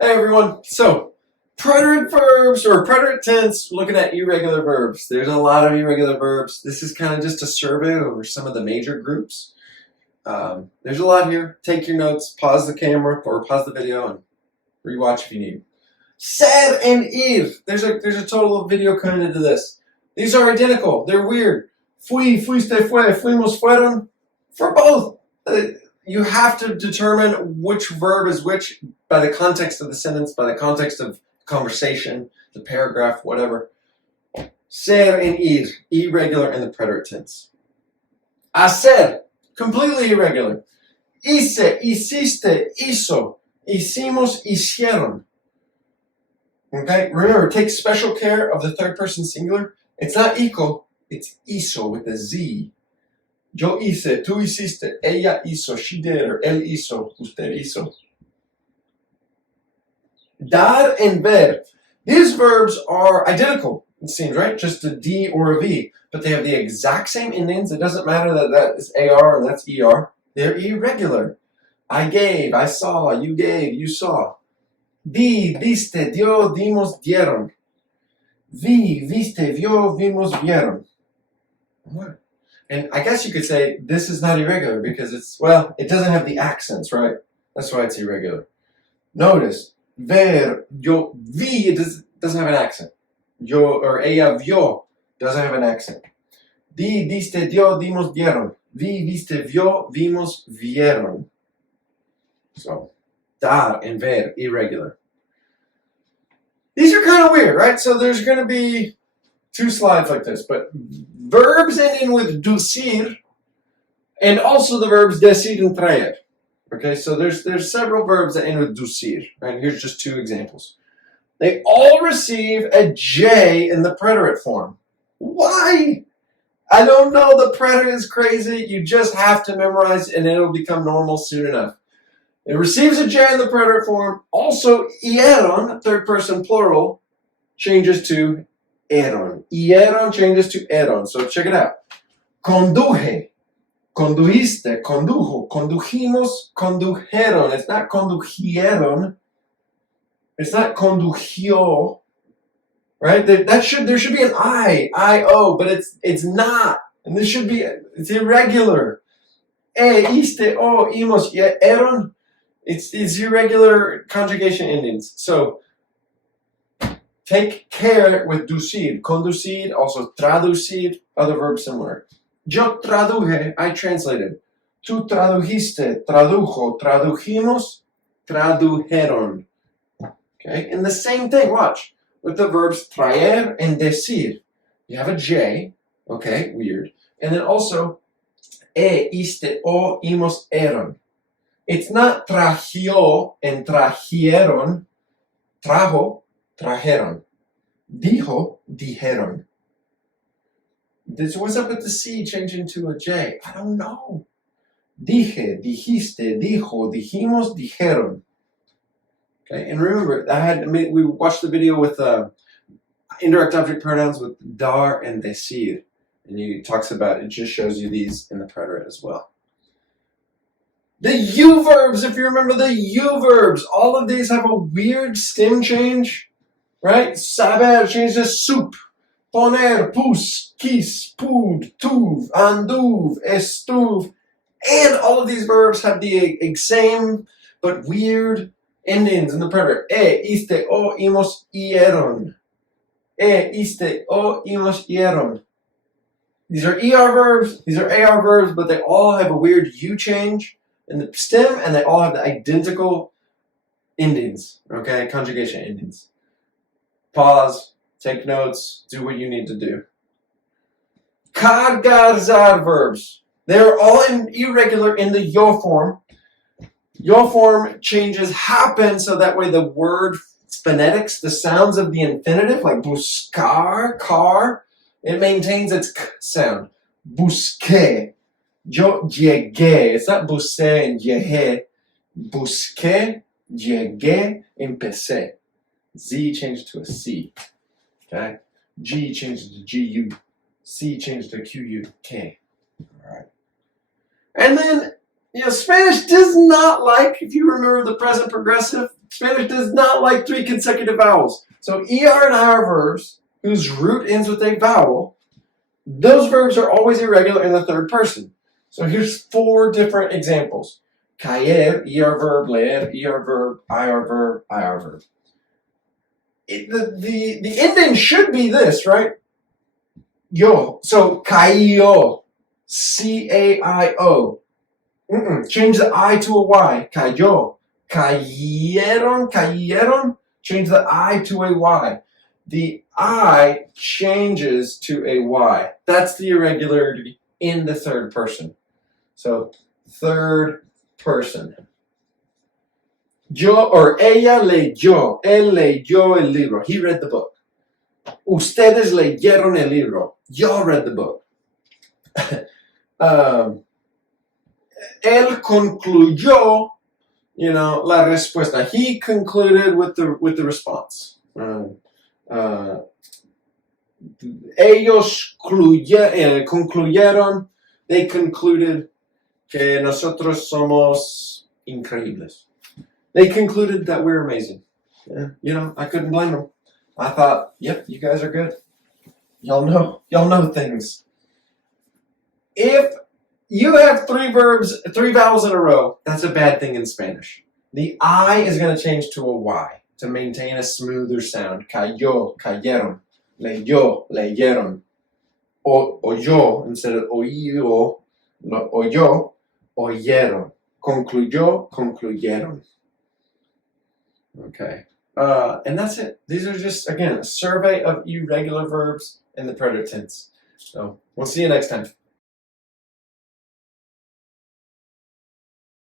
Hey everyone, so preterite verbs or preterite tense, looking at irregular verbs. There's a lot of irregular verbs. This is kind of just a survey over some of the major groups. There's a lot here. Take your notes, pause the camera or pause the video and rewatch if you need. Ser and ir. There's a total of video coming into this. These are identical. They're weird. Fui, fuiste, fue, fuimos, fueron. For both. You have to determine which verb is which by the context of the sentence, by the context of conversation, the paragraph, whatever. Ser and ir, irregular in the preterite tense. Hacer, completely irregular. Hice, hiciste, hizo, hicimos, hicieron. Okay, remember, take special care of the third person singular. It's not hijo, it's hizo with a Z. Yo hice, tú hiciste, ella hizo, she did, or él hizo, usted hizo. Dar and ver. These verbs are identical, it seems, right? Just a D or a V. But they have the exact same endings. It doesn't matter that is AR and that's ER. They're irregular. I gave, I saw, you gave, you saw. Di, diste, dio, dimos, dieron. Vi, viste, vio, vimos, vieron. What? And I guess you could say this is not irregular because it doesn't have the accents, right? That's why it's irregular. Notice, ver, yo vi, it doesn't have an accent. Yo, or ella vio, doesn't have an accent. Di, diste, dio, dimos, dieron. Vi, viste, vio, vimos, vieron. So, dar and ver, irregular. These are kind of weird, right? So there's going to be two slides like this, but verbs ending with decir, and also the verbs decir and traer. Okay, so there's several verbs that end with decir. Right? Here's just two examples. They all receive a J in the preterite form. Why? I don't know. The preterite is crazy. You just have to memorize it, and it'll become normal soon enough. It receives a J in the preterite form. Also, ieron, third person plural, changes to eron. Ieron changes to eron. So check it out. Conduje, conduiste, condujo, condujimos, condujeron. It's not condujieron. It's not condujió. Right? There should be an I-O, but it's not. And it's irregular. Iste, o, imos, eron. It's irregular conjugation endings. So take care with decir. Conducir, also traducir, other verbs similar. Yo traduje, I translated. Tú tradujiste, tradujo, tradujimos, tradujeron. Okay, and the same thing, watch, with the verbs traer and decir. You have a J, okay, weird. And then also, iste, o, imos, eron. It's not trajió and trajieron. Trajo, trajeron. Dijo, dijeron. What's up with the C changing to a J? I don't know. Dije, dijiste, dijo, dijimos, dijeron. Okay, and remember, we watched the video with indirect object pronouns with dar and decir. And it just shows you these in the preterite as well. The U verbs, if you remember the U verbs, all of these have a weird stem change, right? Saber changes to soup. Poner, pus, quis, pud, tuv, anduv, estuv. And all of these verbs have the same but weird endings in the preterite. Iste, o, imos, ieron. Iste, o, imos, ieron. These are ER verbs, these are AR verbs, but they all have a weird U change in the stem, and they all have the identical endings, okay? Conjugation endings. Pause, take notes, do what you need to do. Cargar verbs. They're all irregular in the yo form. Yo form changes happen so that way the word phonetics, the sounds of the infinitive, like buscar, car, it maintains its k sound. Busqué. Yo llegué. It's not busqué and llegué. Busqué, llegué, empecé. Z changed to a C. Okay? G changed to GU. C changed to QU. K. Alright. And then, Spanish does not like, if you remember the present progressive, Spanish does not like 3 consecutive vowels. So ER and IR verbs whose root ends with a vowel, those verbs are always irregular in the third person. So here's 4 different examples. Caer, ER verb, leer, ER verb, IR verb, IR verb. The ending should be this, right? Yo. So cayó, C-A-I-O. Change the I to a Y. Cayó. Cayeron, cayeron. Change the I to a Y. The I changes to a Y. That's the irregularity in the third person. So, third person. Yo or ella leyó. Él leyó el libro. He read the book. Ustedes leyeron el libro. Y'all read the book. Él concluyó, la respuesta. He concluded with the response. Ellos concluyeron. They concluded que nosotros somos increíbles. They concluded that we're amazing. Yeah, I couldn't blame them. I thought, yep, you guys are good. Y'all know things. If you have 3 vowels in a row, that's a bad thing in Spanish. The I is going to change to a Y to maintain a smoother sound. Cayó, cayeron. Leyó, leyeron. Oyó, instead of oído, oyó, oyeron. Concluyó, concluyeron. Okay. And that's it. These are just, again, a survey of irregular verbs in the preterite tense. So we'll see you next time.